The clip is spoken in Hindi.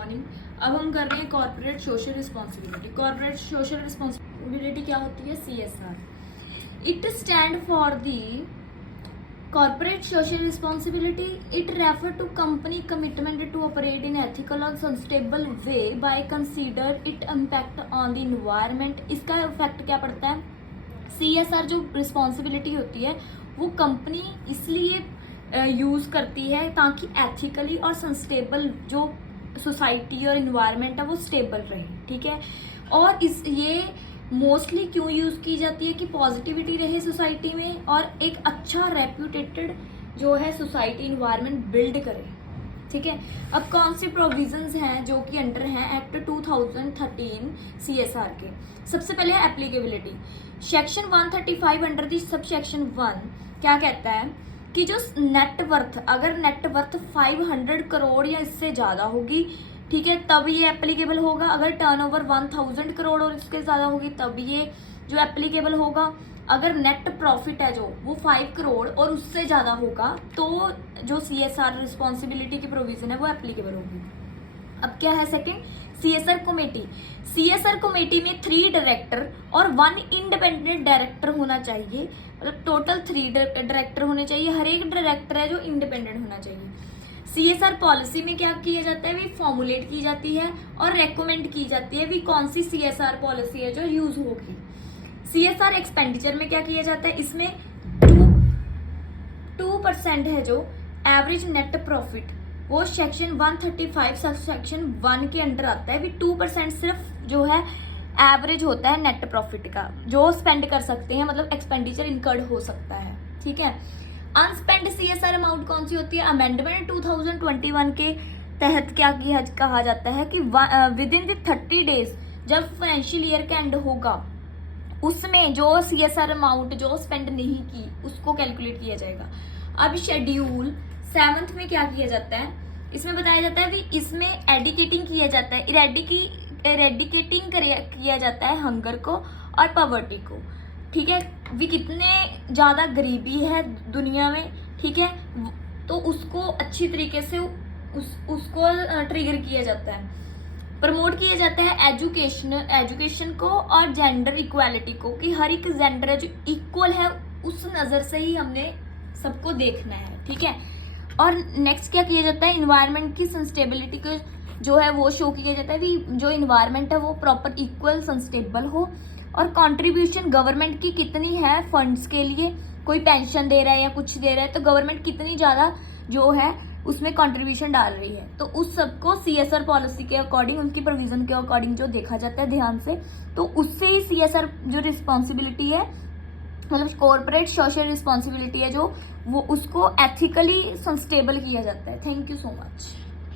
मॉर्निंग। अब हम कर रहे हैं corporate social responsibility. Corporate social responsibility क्या होती है? CSR। It stand for the corporate social responsibility. It refer to company commitment to operate in ethical और sustainable way by consider it impact on the environment. इसका इफेक्ट क्या पड़ता है? CSR जो रिस्पॉन्सिबिलिटी होती है वो कंपनी इसलिए यूज करती है ताकि एथिकली और सस्टेनेबल जो सोसाइटी और इन्वायरमेंट है वो स्टेबल रहे, ठीक है। और इस ये मोस्टली क्यों यूज की जाती है कि पॉजिटिविटी रहे सोसाइटी में और एक अच्छा रेप्यूटेटेड जो है सोसाइटी इन्वायरमेंट बिल्ड करे, ठीक है। अब कौन से प्रोविजंस हैं जो कि अंडर हैं एक्ट 2013 CSR के? सबसे पहले applicability. Section 135 under the sub section 1 क्या कहता है कि जो नेटवर्थ, अगर नेटवर्थ 500 करोड़ या इससे ज्यादा होगी, ठीक है, तब ये एप्लीकेबल होगा। अगर टर्नओवर 1000 करोड़ और इसके ज्यादा होगी तब ये जो एप्लीकेबल होगा। अगर नेट प्रॉफिट है जो वो 5 करोड़ और उससे ज्यादा होगा तो जो CSR रिस्पॉन्सिबिलिटी की प्रोविजन है वो एप्लीकेबल होगी। अब क्या है second? CSR committee. CSR committee में 3 डायरेक्टर और 1 इंडिपेंडेंट डायरेक्टर होना चाहिए, मतलब टोटल 3 डायरेक्टर होने चाहिए। हर एक डायरेक्टर है जो इंडिपेंडेंट होना चाहिए। CSR पॉलिसी में क्या किया जाता है? भी फॉर्मुलेट की जाती है और रेकमेंड की जाती है भी कौन सी CSR पॉलिसी है जो यूज होगी। CSR एक्सपेंडिचर में क्या किया जाता है? इसमें 2% है जो एवरेज नेट प्रॉफिट, वो सेक्शन 135 सेक्शन 1 के अंडर आता है। भी 2% सिर्फ जो है एवरेज होता है नेट प्रॉफिट का जो स्पेंड कर सकते हैं, मतलब एक्सपेंडिचर इनकर्ड हो सकता है, ठीक है। अनस्पेंड CSR अमाउंट कौन सी होती है? अमेंडमेंट 2021 के तहत क्या कहा जाता है कि विद इन द 30 डेज जब फाइनेंशियल ईयर का एंड होगा उसमें जो CSR अमाउंट जो स्पेंड नहीं की उसको कैलकुलेट किया जाएगा। अब शेड्यूल 7th में क्या किया जाता है? इसमें बताया जाता है कि इसमें एडिकेटिंग किया जाता है, इरेडिकेटिंग किया जाता है हंगर को और पॉवर्टी को, ठीक है। भी कितने ज्यादा गरीबी है दुनिया में, ठीक है, तो उसको अच्छी तरीके से उसको ट्रिगर किया जाता है। प्रमोट किया जाता है एजुकेशन को और जेंडर इक्वालिटी को, कि हर एक जेंडर जो इक्वल है उस नजर से ही हमने सबको देखना है, ठीक है। और नेक्स्ट क्या किया जाता है? इन्वायरमेंट की सस्टेनेबिलिटी को जो है वो शो किया जाता है भी जो इन्वायरमेंट है वो प्रॉपर इक्वल सस्टेनेबल हो। और कंट्रीब्यूशन गवर्नमेंट की कितनी है फंड्स के लिए, कोई पेंशन दे रहा है या कुछ दे रहा है तो गवर्नमेंट कितनी ज्यादा जो है उसमें कंट्रीब्यूशन डाल रही है, तो उस सबको CSR पॉलिसी के अकॉर्डिंग, उनकी प्रोविजन के अकॉर्डिंग जो देखा जाता है ध्यान से, तो उससे ही CSR जो रिस्पॉन्सिबिलिटी है, मतलब कॉर्पोरेट सोशल रिस्पॉन्सिबिलिटी है जो वो उसको एथिकली सस्टेनेबल किया जाता है। Thank you so much.